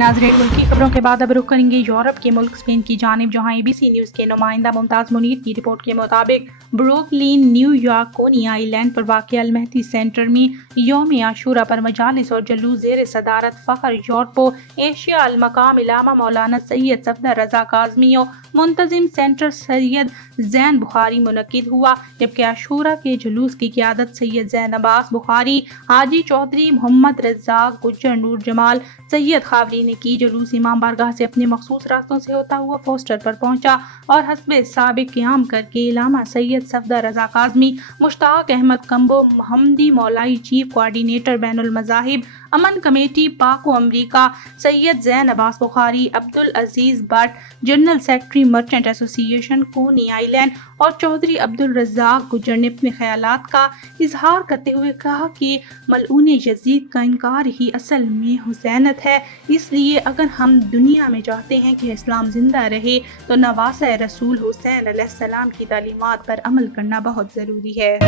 नाज़रीन, मुल्की खबरों के बाद अब रुख करेंगे यूरोप के मुल्क स्पेन की जानिब, जहां ABC न्यूज़ के नुमाइंदा मुमताज़ मुनीर की रिपोर्ट के मुताबिक ब्रुकलिन न्यूयॉर्क कोनी आइलैंड पर वाक़ अल महदी सेंटर में यौम आशूरा पर मजालिस और जलूस ज़ेर सदारत फ़ख्र यूरोपो एशिया अल मकाम इलामा मौलाना सैयद सफदर रज़ा काज़मी और मुंतज़िम सेंटर सैयद ज़ैन बुखारी मुनक्किद हुआ, जबकि आशूरा के जुलूस की क़ियादत सैयद ज़ैन अब्बास बुखारी, हाजी चौधरी मोहम्मद रज़ाक, गुज्जर नूर जमाल, सैयद खावरी ने की। जुलूस इमाम बारगाह से अपने मखसूस रास्तों से होता हुआ फोस्टर पर पहुंचा और हस्बे साबिक क़याम करके इलामा Syed Safdar Raza Kazmi, Mushtaq Ahmad Kamboh, Mahmadi Maulai, chief coordinator Bainul Mazahib Aman committee Pak व अमरीका, Syed Zain Abbas Bukhari, Abdul Aziz Bhatt, general secretary merchant association Coney Island और चौधरी अब्दुल रज़ाक गुज्जर ने अपने ख्यालात का इजहार करते हुए कहा कि मलऊन यजीद का इनकार ही असल में हुसैनत है। इसलिए अगर हम दुनिया में चाहते हैं कि इस्लाम जिंदा रहे तो नवासा रसूल हुसैन अलैहिस्सलाम की तालीमात पर अमल करना बहुत ज़रूरी है।